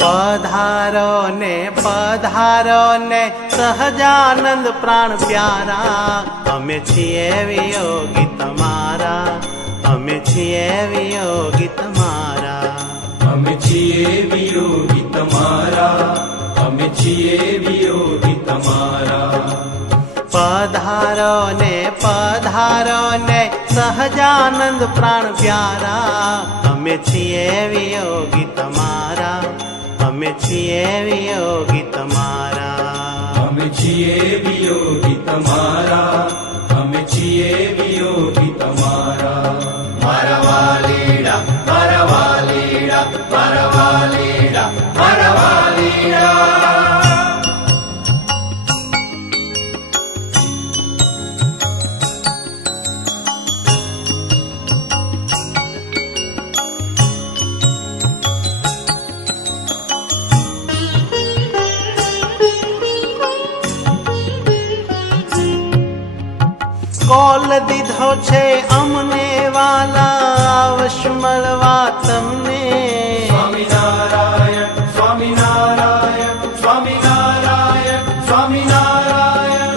પધારો ને પધારો ને સહજાનંદ પ્રાણ પ્યારા. અમે છીએ વિયોગી તમારા. અમે છીએ વિયોગી તમારા. અમે છીએ વિયોગી તમારા. અમે છીએ વિયોગી તમારા. પધારો ને પધારો ને સહજાનંદ પ્રાણ પ્યારા. અમે છીએ વિયોગી તમારા. અમે છીએ વિયોગી તમારા. અમે છીએ વિયોગી તમારા. અમે છીએ વિયોગી તમારા. મારા વાલીડા મારા વાલીડા મારા વાલીડા મારા વાલીડા. દીધો છે અમને વાલા આવશ મળવા તમને. સ્વામિનારાયણ સ્વામિનારાયણ સ્વામિનારાયણ સ્વામિનારાયણ.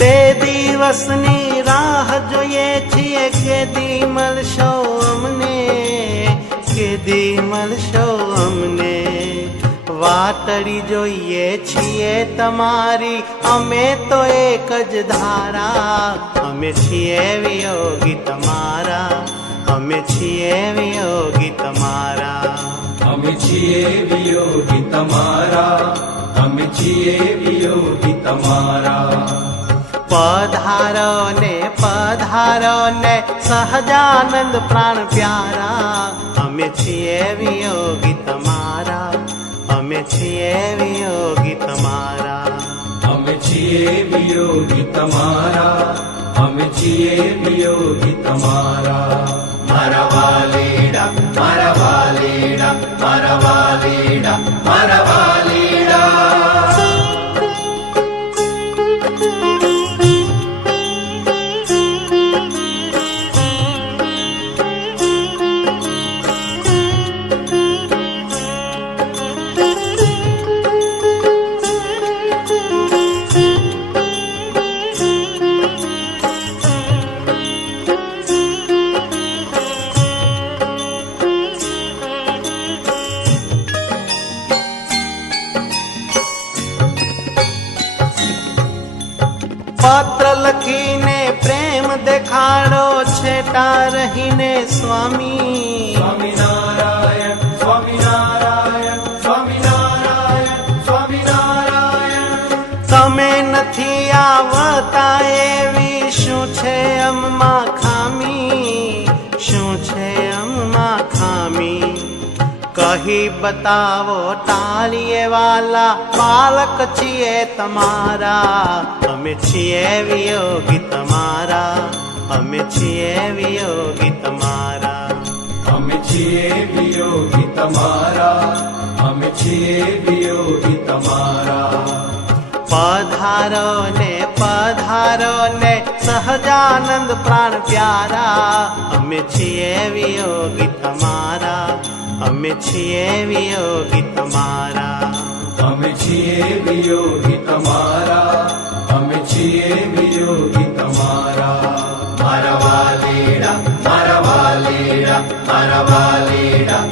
તે દિવસની રાહ જોઈએ છીએ કે દી મળશો અમને કે દી મળશો અમને. વાતડી જોઈએ છીએ તમારી. અમે તો એક જ ધારા. અમે છીએ વિયોગી તમારા. અમે છીએ વિયોગી તમારા. અમે છીએ વિયોગી તમારા. અમે છીએ વિયોગી તમારા. પધારો ને પધારો ને સહજાનંદ પ્રાણ પ્યારા. અમે છીએ વિયોગી અમે છીએ વિયોગી તમારા અમે છીએ વિયોગી તમારા અમે છીએ વિયોગી તમારા મારા વાલીડા મારા વાલીડા છેટા રહીને સ્વામી સ્વામિનારાયણ સ્વામિનારાયણ સ્વામિનારાયણ સ્વામિનારાયણ તમે નથી આવતા એવી શું છે અમમાં ખામી? શું છે અમમાં ખામી? કહી બતાવો ટાળીએ વાલા બાલક છીએ તમારા. અમે છીએ વિયોગી તમારા. અમે છીએ વિયોગી તમારા. અમે છીએ વિયોગી તમારા. અમે છીએ વિયોગી તમારા. પધારો ને પધારો ને સહજાનંદ પ્રાણ પ્યારા. અમે છીએ વિયોગી તમારા. અમે છીએ વિયોગી તમારા. અમે છીએ વિયોગી તમારા. અમે છીએ મારા વાલીડા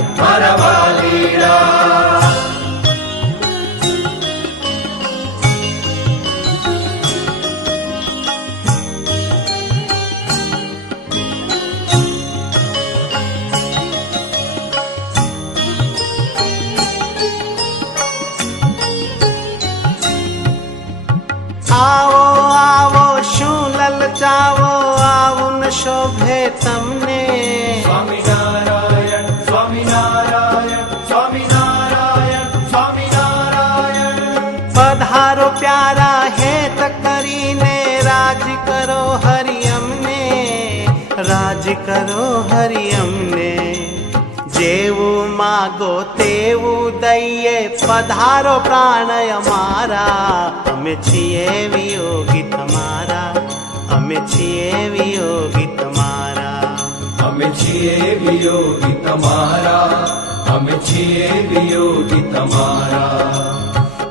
આવો આવો શું લલચાવો આવું શોભે તમને સ્વામિનારાયણ હરિ અમને. જેવું માગો તેવું દઈએ. પધારો પ્રાણય મારા અમે છીએ વિયોગી તમારા. અમે છીએ વિયોગી તમારા. અમે છીએ વિયોગી તમારા. અમે છીએ વિયોગી તમારા.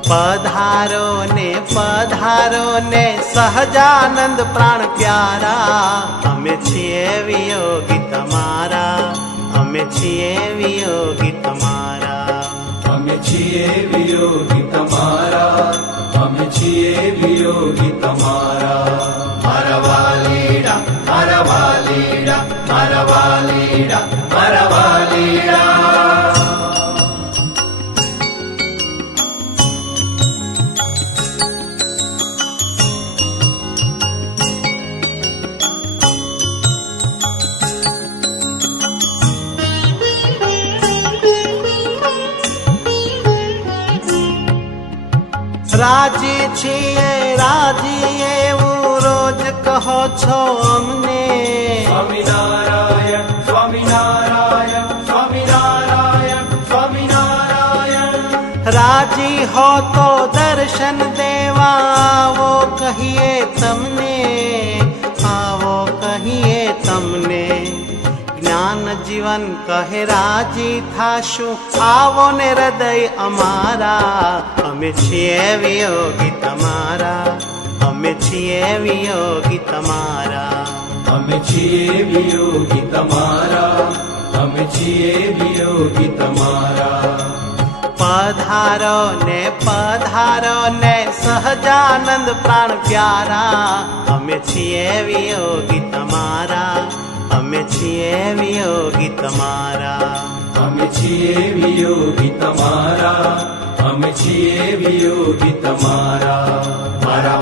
પધારો ને પધારો ને સહજાનંદ પ્રાણ પ્યારા. અમે છીએ વિયોગી તમારા. અમે છીએ વિયોગી તમારા. અમે છીએ વિયોગી તમારા. અમે છીએ વિયોગી તમારા. છીએ રાજી એવું રોજ કહો છો અમને. સ્વામિનારાયણ સ્વામિનારાયણ સ્વામિનારાયણ સ્વામિનારાયણ રાજી હો તો દર્શન દેવા આવો કહીએ તમને. જીવન કહે રાજી થાશું. આવો ને હૃદય અમારા. અમે છીએ વિયોગી તમારા. અમે છીએ વિયોગી તમારા. અમે છીએ વિયોગી તમારા. અમે છીએ વિયોગી તમારા. પધારો ને પધારો ને સહજાનંદ પ્રાણ પ્યારા. અમે છીએ વિયોગી તમારા. અમે છીએ વિયોગી તમારા. અમે છીએ વિયોગી તમારા. અમે છીએ વિયોગી તમારા. મારા